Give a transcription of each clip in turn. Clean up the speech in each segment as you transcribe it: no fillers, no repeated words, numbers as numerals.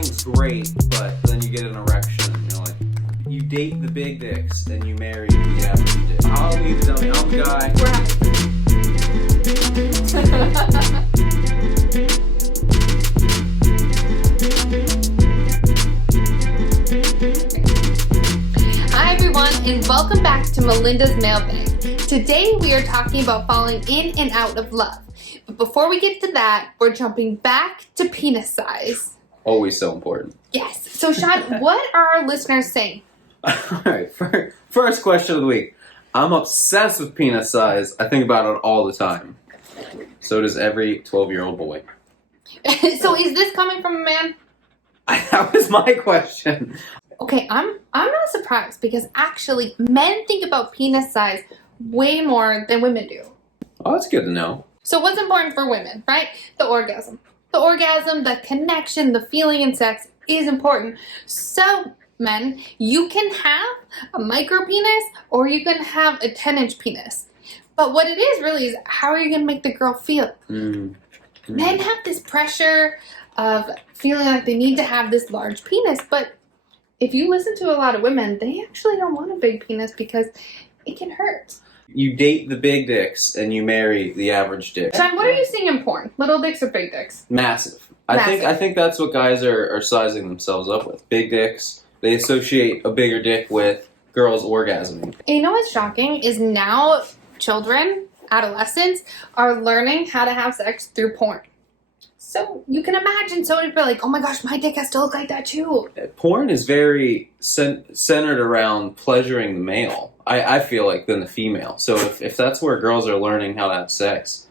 feeling's great, but then you get an erection and you're like, you date the big dicks and you marry the average dick. I'll leave the dummy. I'm the guy. Hi everyone, and welcome back to Melinda's Mailbag. Today we are talking about falling in and out of love. But before we get to that, we're jumping back to penis size. Always so important. Yes. So Sean, what are our listeners saying? Alright, first question of the week. I'm obsessed with penis size. I think about it all the time. So does every 12-year-old boy. So is this coming from a man? That was my question. Okay, I'm not surprised because actually men think about penis size way more than women do. Oh, that's good to know. So what's important for women, right? The orgasm. The orgasm, the connection, the feeling in sex is important. So men, you can have a micro penis or you can have a 10-inch penis. But what it is really is how are you going to make the girl feel? Men have this pressure of feeling like they need to have this large penis, but if you listen to a lot of women, they actually don't want a big penis because it can hurt. You date the big dicks and you marry the average dick. Sean, what are you seeing in porn? Little dicks or big dicks? Massive. I think that's what guys are sizing themselves up with. Big dicks. They associate a bigger dick with girls orgasming. And you know what's shocking is now children, adolescents, are learning how to have sex through porn. So you can imagine so many people are like, oh my gosh, my dick has to look like that too. Porn is very centered around pleasuring the male, I feel like, than the female. So if that's where girls are learning how to have sex,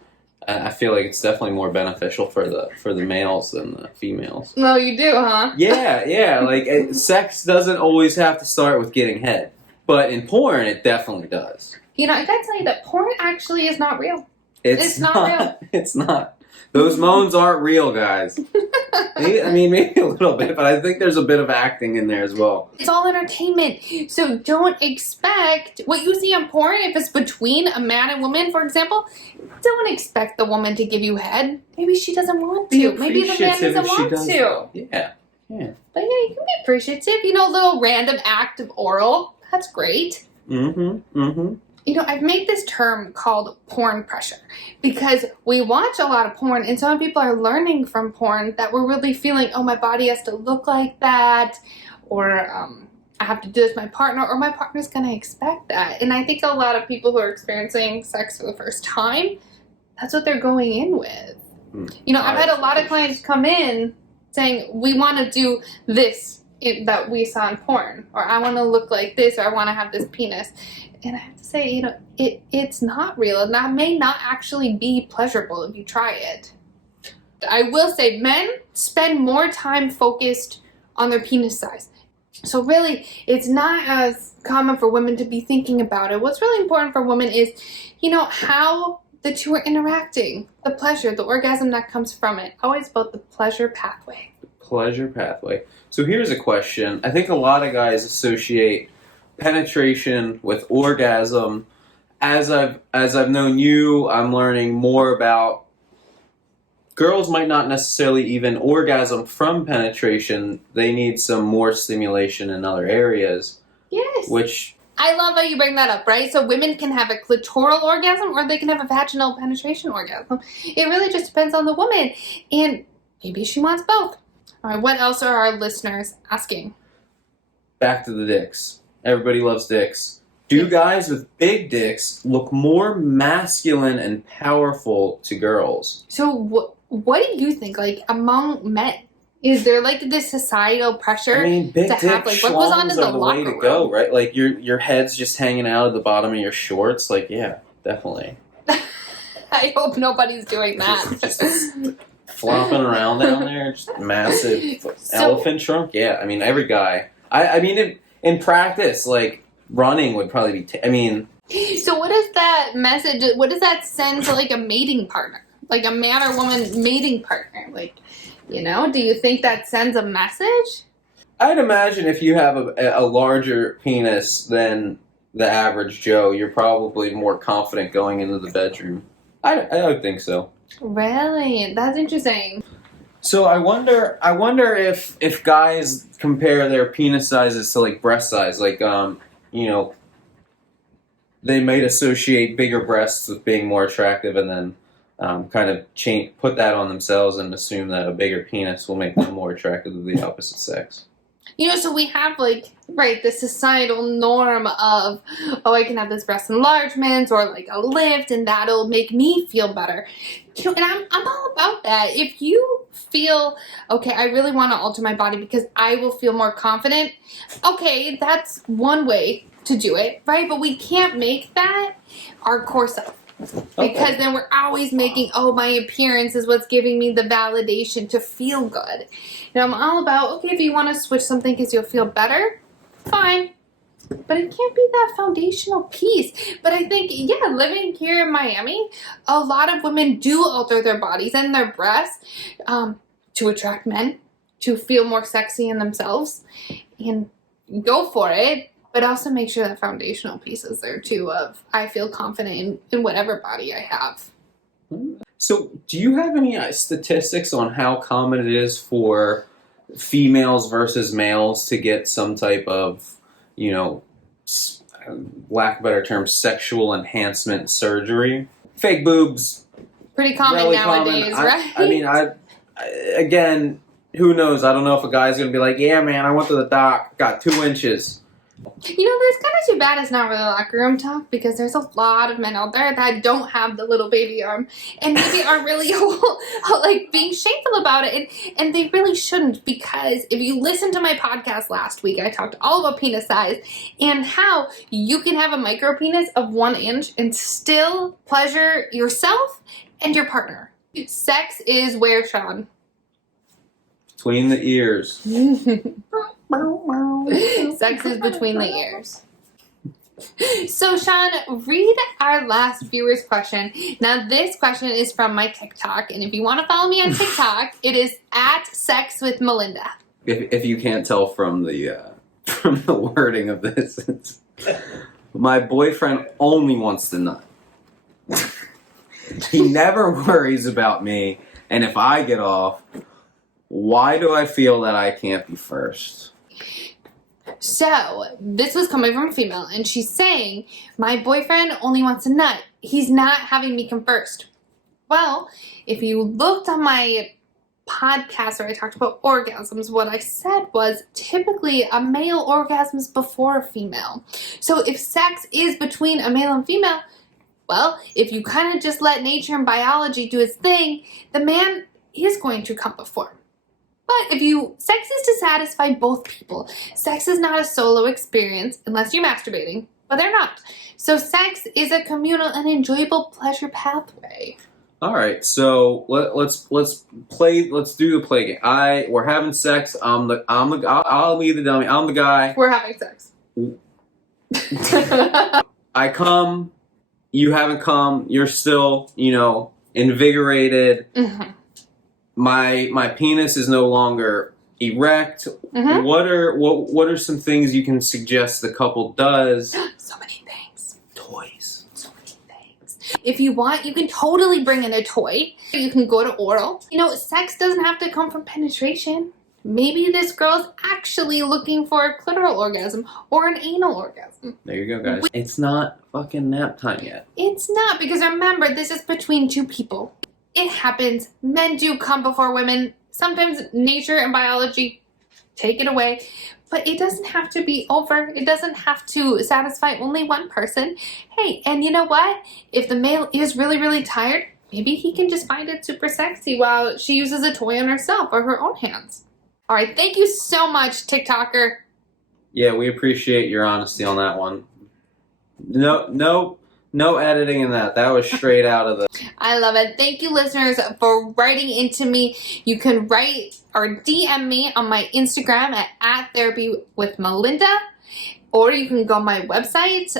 I feel like it's definitely more beneficial for the males than the females. No, you do, huh? Yeah. Like, sex doesn't always have to start with getting head. But in porn, it definitely does. You know, I gotta tell you that porn actually is not real. It's not real. It's not. Those moans aren't real, guys. I mean, maybe a little bit, but I think there's a bit of acting in there as well. It's all entertainment. So don't expect what you see on porn, if it's between a man and woman, for example, don't expect the woman to give you head. Maybe she doesn't want to. Maybe the man doesn't want to. Yeah. But yeah, you can be appreciative. You know, a little random act of oral. That's great. You know, I've made this term called porn pressure because we watch a lot of porn and some people are learning from porn that we're really feeling, oh, my body has to look like that, or I have to do this with my partner, or my partner's going to expect that. And I think a lot of people who are experiencing sex for the first time, that's what they're going in with. You know, I've had a lot of clients come in saying, we want to do this that we saw in porn, or I want to look like this, or I want to have this penis. And I have to say, you know, it's not real, and that may not actually be pleasurable if you try it. I will say men spend more time focused on their penis size. So really, it's not as common for women to be thinking about it. What's really important for women is, you know, how the two are interacting, the pleasure, the orgasm that comes from it. Always about the pleasure pathway. Pleasure pathway. So here's a question. I think a lot of guys associate penetration with orgasm. As I've known you, I'm learning more about girls might not necessarily even orgasm from penetration. They need some more stimulation in other areas. Yes. Which I love how you bring that up, right? So women can have a clitoral orgasm or they can have a vaginal penetration orgasm. It really just depends on the woman. And maybe she wants both. All right, what else are our listeners asking? Back to the dicks. Everybody loves dicks. Do guys with big dicks look more masculine and powerful to girls? So what do you think, like, among men? Is there, like, this societal pressure big to dick have, like, what goes on in the way locker to room? go, right? Like, your head's just hanging out at the bottom of your shorts. Like, yeah, definitely. I hope nobody's doing that. Just flopping around down there, just massive elephant trunk. Yeah, I mean, every guy. I mean, in practice, like, running would probably be... So what is that message, what does that send to, like, a mating partner? Like, a man or woman mating partner? Like, you know, do you think that sends a message? I'd imagine if you have a larger penis than the average Joe, you're probably more confident going into the bedroom. I would think so. Really? That's interesting. So I wonder if guys compare their penis sizes to like breast size, like they might associate bigger breasts with being more attractive, and then kind of put that on themselves and assume that a bigger penis will make them more attractive to the opposite sex. So we have the societal norm of, oh, I can have this breast enlargement or like a lift and that'll make me feel better. And I'm all about that. If you feel, okay, I really want to alter my body because I will feel more confident, okay, that's one way to do it, right? But we can't make that our core self. Because then we're always making, my appearance is what's giving me the validation to feel good. I'm all about, okay, if you want to switch something because you'll feel better, fine. But it can't be that foundational piece. But I think, living here in Miami, a lot of women do alter their bodies and their breasts to attract men, to feel more sexy in themselves, and go for it. But also make sure that foundational piece is there too of I feel confident in whatever body I have. So do you have any statistics on how common it is for females versus males to get some type of, lack of a better term, sexual enhancement surgery? Fake boobs. Pretty common really nowadays, common. right? I mean, again, who knows? I don't know if a guy's going to be like, yeah, man, I went to the doc, got 2 inches. There's kind of too bad it's not really locker room talk because there's a lot of men out there that don't have the little baby arm and maybe are really being shameful about it, and they really shouldn't, because if you listen to my podcast last week, I talked all about penis size and how you can have a micro penis of 1 inch and still pleasure yourself and your partner. Sex is where, Sean? Between the ears. Sex is between the ears. So, Sean, read our last viewer's question. Now, this question is from my TikTok, and if you want to follow me on TikTok, it is @SexWithMelinda. If you can't tell from the wording of this, my boyfriend only wants to nut. He never worries about me, and if I get off, why do I feel that I can't be first? So, this was coming from a female, and she's saying, my boyfriend only wants a nut. He's not having me come first. Well, if you looked on my podcast where I talked about orgasms, what I said was typically a male orgasms before a female. So if sex is between a male and female, well, if you kind of just let nature and biology do its thing, the man is going to come before. But sex is to satisfy both people. Sex is not a solo experience unless you're masturbating, but they're not. So sex is a communal and enjoyable pleasure pathway. All right, so let's do the play game. We're having sex. I'll be the dummy. I'm the guy. We're having sex. I come. You haven't come. You're still, invigorated. Mm-hmm. My penis is no longer erect. Mm-hmm. What are some things you can suggest the couple does? So many things. Toys. So many things. If you want, you can totally bring in a toy. You can go to oral. Sex doesn't have to come from penetration. Maybe this girl's actually looking for a clitoral orgasm or an anal orgasm. There you go, guys. It's not fucking nap time yet. It's not, because remember, this is between 2 people. It happens. Men do come before women. Sometimes nature and biology take it away. But it doesn't have to be over. It doesn't have to satisfy only one person. Hey, and you know what? If the male is really, really tired, maybe he can just find it super sexy while she uses a toy on herself or her own hands. All right, thank you so much, TikToker. Yeah, we appreciate your honesty on that one. No editing in that. That was straight out of the... I love it. Thank you, listeners, for writing into me. You can write or DM me on my Instagram at @therapywithmelinda. Or you can go on my website,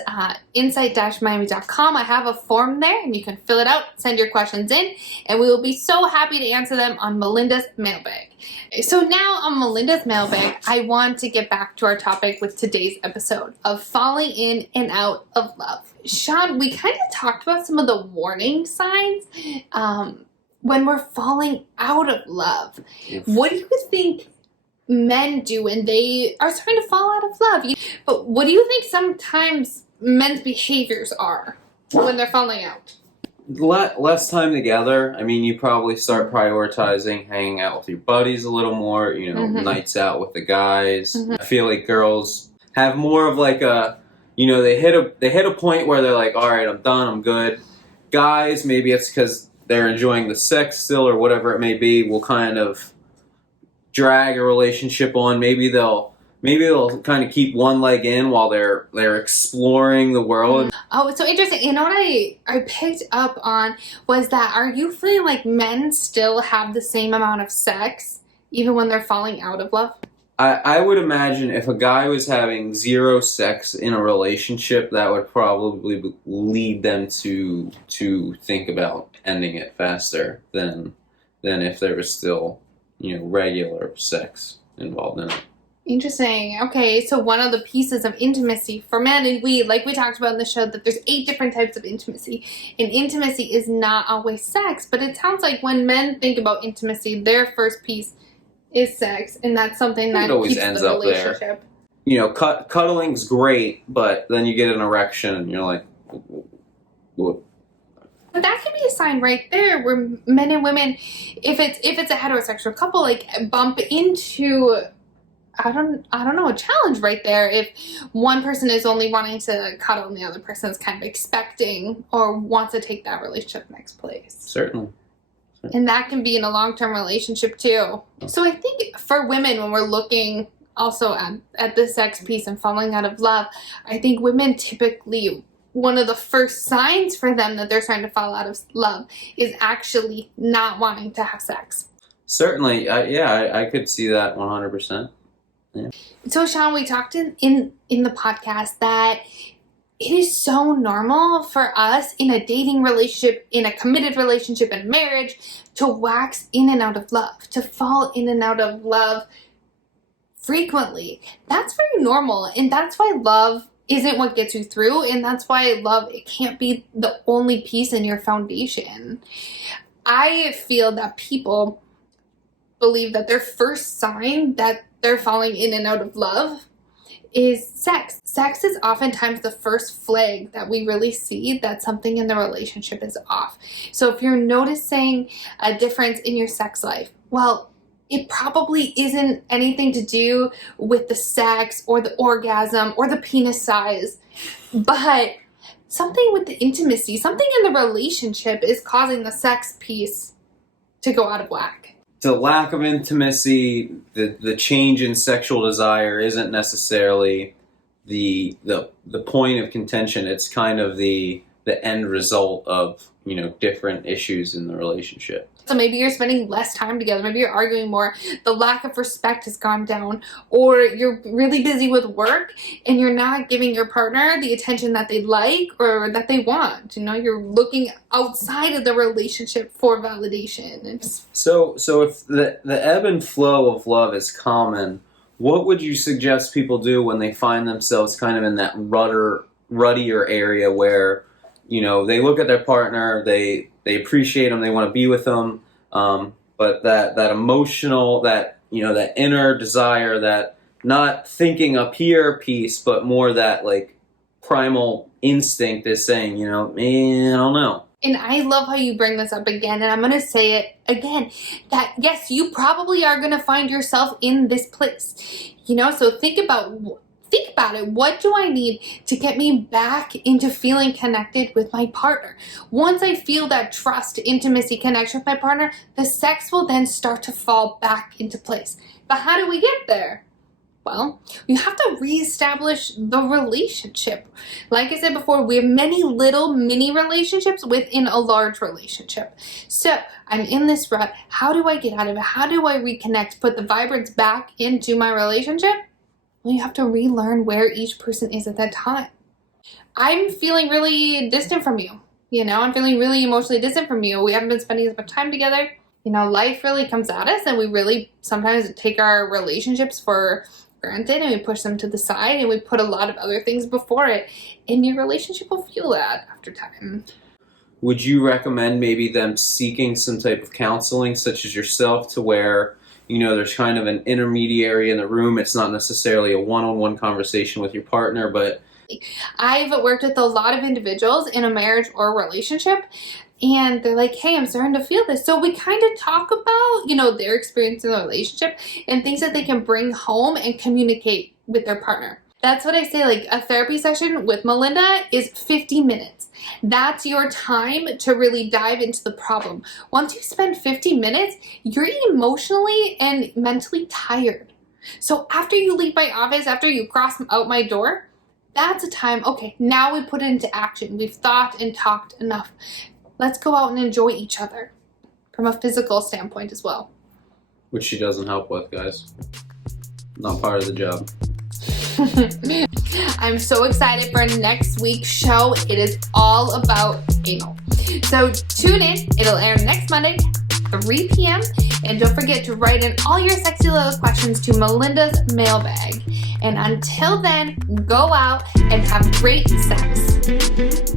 insight-miami.com. I have a form there, and you can fill it out, send your questions in, and we will be so happy to answer them on Melinda's Mailbag. So now on Melinda's Mailbag, I want to get back to our topic with today's episode of falling in and out of love. Sean, we kind of talked about some of the warning signs when we're falling out of love. What do you think men do when they are starting to fall out of love? But what do you think sometimes men's behaviors are when they're falling out? Less time together. I mean, you probably start prioritizing hanging out with your buddies a little more, nights out with the guys. I feel like girls have more of like a, they hit a point where they're like, all right, I'm done, I'm good. Guys, maybe it's because they're enjoying the sex still or whatever it may be, will kind of drag a relationship on. Maybe they'll kind of keep one leg in while they're exploring the world. Oh, it's so interesting. You know what I picked up on was that, are you feeling like men still have the same amount of sex even when they're falling out of love? I would imagine if a guy was having zero sex in a relationship, that would probably lead them to think about ending it faster than if there was still, regular sex involved in it. Interesting. Okay, so one of the pieces of intimacy for men, and like we talked about in the show, that there's 8 different types of intimacy. And intimacy is not always sex, but it sounds like when men think about intimacy, their first piece is sex, and that's something that always keeps ends the up relationship. There. Cuddling's great, but then you get an erection and you're like, what? But that can be a sign right there where men and women, if it's a heterosexual couple, like bump into, I don't know, a challenge right there. If one person is only wanting to cuddle and the other person is kind of expecting or wants to take that relationship next place. Certainly. And that can be in a long-term relationship too. So I think for women, when we're looking also at the sex piece and falling out of love, I think women typically, one of the first signs for them that they're starting to fall out of love is actually not wanting to have sex. Certainly. I could see that 100%. Yeah. So Sean, we talked in the podcast that it is so normal for us in a dating relationship, in a committed relationship, in a marriage, to wax in and out of love, to fall in and out of love frequently. That's very normal, and that's why love isn't what gets you through, and that's why love, it can't be the only piece in your foundation. I feel that people believe that their first sign that they're falling in and out of love is sex. Sex is oftentimes the first flag that we really see that something in the relationship is off. So if you're noticing a difference in your sex life, well, it probably isn't anything to do with the sex or the orgasm or the penis size, but something with the intimacy, something in the relationship is causing the sex piece to go out of whack. The lack of intimacy, the change in sexual desire isn't necessarily the point of contention. It's kind of the end result of, different issues in the relationship. So maybe you're spending less time together, maybe you're arguing more, the lack of respect has gone down, or you're really busy with work and you're not giving your partner the attention that they like or that they want. You're looking outside of the relationship for validation. So if the ebb and flow of love is common, what would you suggest people do when they find themselves kind of in that ruddier area where, they look at their partner, they appreciate them, they want to be with them, but that emotional, that inner desire, that not thinking up here piece, but more that like primal instinct is saying, man, I don't know. And I love how you bring this up again, and I'm going to say it again, that yes, you probably are going to find yourself in this place, so think about it. What do I need to get me back into feeling connected with my partner? Once I feel that trust, intimacy, connection with my partner, the sex will then start to fall back into place. But how do we get there? Well, you have to reestablish the relationship. Like I said before, we have many little mini relationships within a large relationship. So I'm in this rut. How do I get out of it? How do I reconnect, put the vibrance back into my relationship? Well, you have to relearn where each person is at that time. I'm feeling really distant from you. I'm feeling really emotionally distant from you. We haven't been spending as much time together. Life really comes at us, and we really sometimes take our relationships for granted, and we push them to the side, and we put a lot of other things before it. And your relationship will feel that after time. would you recommend maybe them seeking some type of counseling, such as yourself, to where, there's kind of an intermediary in the room? It's not necessarily a one-on-one conversation with your partner, but... I've worked with a lot of individuals in a marriage or relationship, and they're like, hey, I'm starting to feel this. So we kind of talk about, their experience in the relationship and things that they can bring home and communicate with their partner. That's what I say, like a therapy session with Melinda is 50 minutes. That's your time to really dive into the problem. Once you spend 50 minutes, you're emotionally and mentally tired. So after you leave my office, after you cross out my door, that's a time, okay, now we put it into action. We've thought and talked enough. Let's go out and enjoy each other from a physical standpoint as well. Which she doesn't help with, guys. Not part of the job. I'm so excited for next week's show. It is all about anal. So tune in. It'll air next Monday, 3 p.m. And don't forget to write in all your sexy little questions to Melinda's Mailbag. And until then, go out and have great sex.